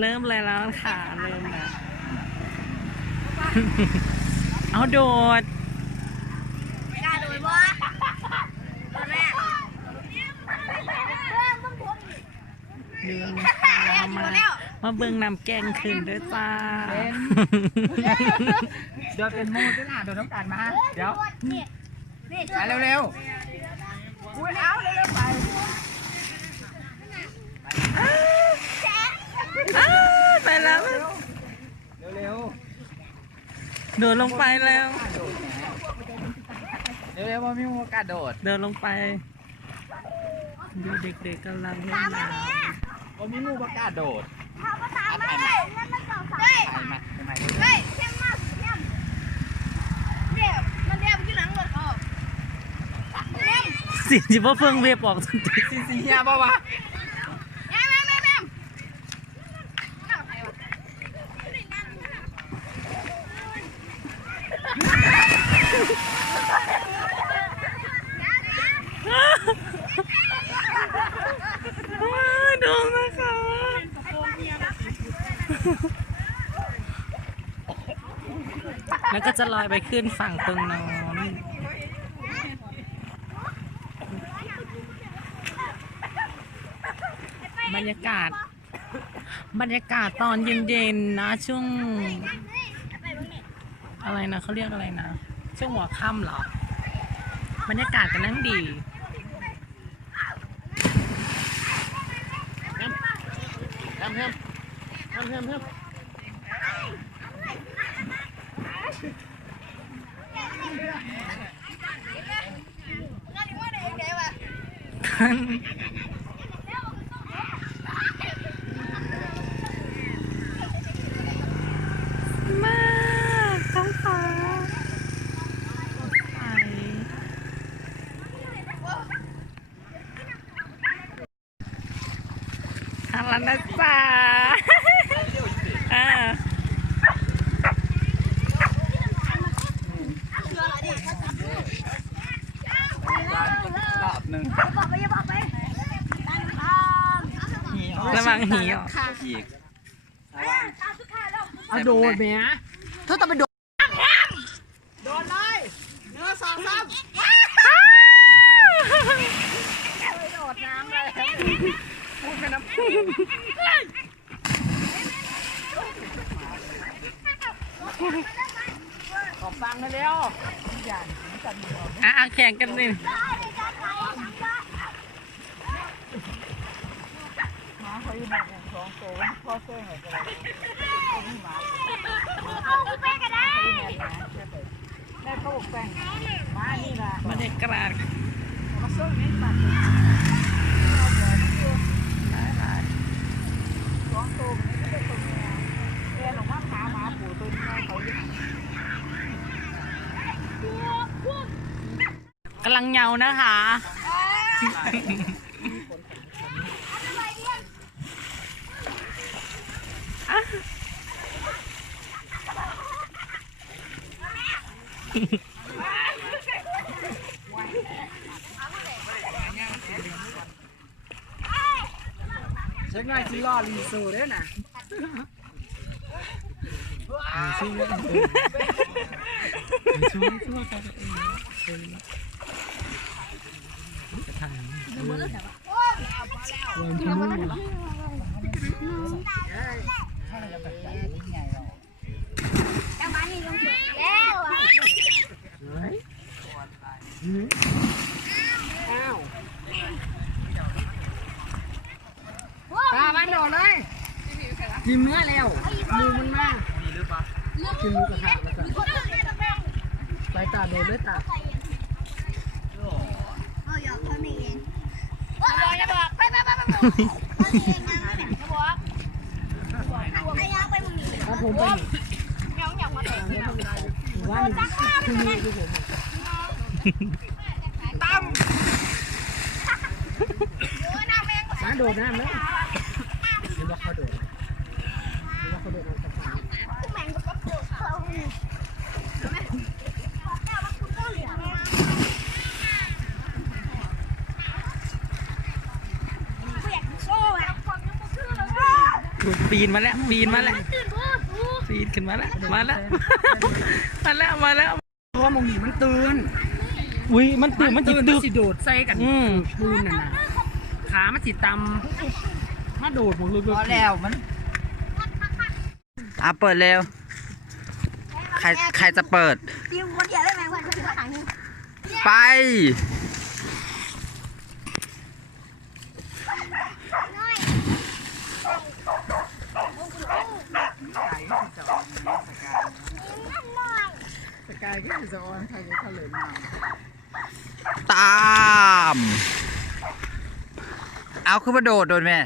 เริ่มเลยแล้วค่ะ เริ่มแล้ว เอาโดดกล้าโดยบ่ตอนแรกเดินมามามาเบิ่งนำแกงขึ้นด้วยจ้าเดี๋ยวเป็นมูด้วยนะเดี๋ยวต้องการมา เดี๋ยวนี่นี่ไปเร็วๆอุ้ยเอาเร็วๆไป อ้าวไปแล้ว เร็วโดดลงไปแล้ว ๆ เร็วๆว่ามีมูกระโดดเดินลงไป ดูเด็กๆกำลังเล่นน้ว่ามีมูประกาศโดดเขาก็ตามมาเลยนั่นมันสองสามเฮ้ยไปมาไปมาเฮ้ยเข้มมากเข้มเดี๋ยวมันเดี๋ยวมันขึ้นหลังรถเขาเข้มำสิจิว่าเพิ่งเวฟออกทันทีซีซีเฮียป่าวะ แม่แม่แม่แม่ว้าว ดูนะคะแล้วก็จะลอยไปขึ้นฝั่งตรงโน้นบรรยากาศ บรรยากาศตอนเย็นๆนะช่วงอะไรนะเขาเรียกอะไรนะ ช่วงหัวค่ำเหรอบรรยากาศกันนั่งดีทำเพิ่มทำเพิ่มเพิ่มมากท้องฟ้าใส ทางแล้วนะจ๊ะอ่ารอบหนึ่งบอกไปอย่าบอกไปตั้งทางระวังหีอะอีกเอาโดดแม่เธอต้องไปโดนโดนเลยเนื้อสองสามโดดน้ำเลย พูดไปน้ำขอฟังเร็วอะอะแข่งกันดิเอาไปก็ได้แม่เขาบอกแป้งมานี่ละบรรยากาศมาส้มนี่มาส องตัวมันไม่ได้ตัวเมียแกหลงว่าขาหมาปู่ตัวนี้เขาอยู่กำลังเหงานะคะ เช็คหน่อยสิล่อรีสูด้วยนะช่วยช่วยช่วยกันเองเป็นกระถางวันที่นู่นจังหวะนี้ลงแล้วอะ ตาบ้านโดดเลย กินเนื้อแล้วมูมันมากกินหมูกระทะแล้วกันไปตาโดดเลยตาเอาหยอกเขาเองอย่าบอกไปไปไปไปเขาเองนะอย่าบอกไอ้ยางไปมึงนี่ถ้าผมไปยองยองมาเตะว่าหนึ่งคือมือคือผมตั้มโอ้ยน้าแมงมาโดดน้ำเลยเห็นว่าเขาโดดเห็นว่าเขาโดดน้ำกระทะ แมงก็ปลุกเขาเปียกโซ่อะปีนมาแล้วปีนมาแล้วตื่นพ่อกูปีนขึ้นมาแล้วมาแล้วมาแล้วมาแล้วเพราะว่ามองหนีมันตื่นอุ้ยมันตื่นมันจิตื่นตึมันกสิโดดใส่กันอืมปูนน่ะนะขามันสิตำถ้าโดดผมเลยพอแล้วมันอะเปิดเร็วใค รใครจะเปิดทีมคนเดียวได้ไหมคนคนเดียวหางนึงไป น้อยสกายก็คือสะออนใครจะทะเลมาตาม เอาขึ้นมาโดดโดนแม่